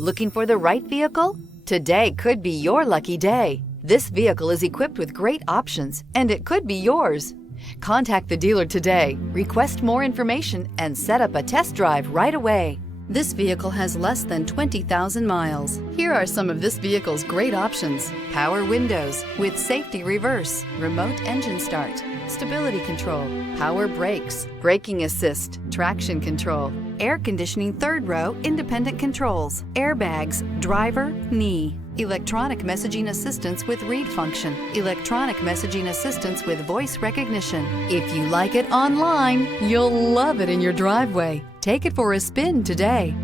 Looking for the right vehicle? Today could be your lucky day. This vehicle is equipped with great options, and it could be yours. Contact the dealer today, request more information, and set up a test drive right away. This vehicle has less than 20,000 miles. Here are some of this vehicle's great options: power windows with safety reverse, remote engine start, stability control, power brakes, braking assist, traction control, air conditioning third row independent controls, airbags, driver, knee, electronic messaging assistance with read function, electronic messaging assistance with voice recognition. If you like it online, you'll love it in your driveway. Take it for a spin today.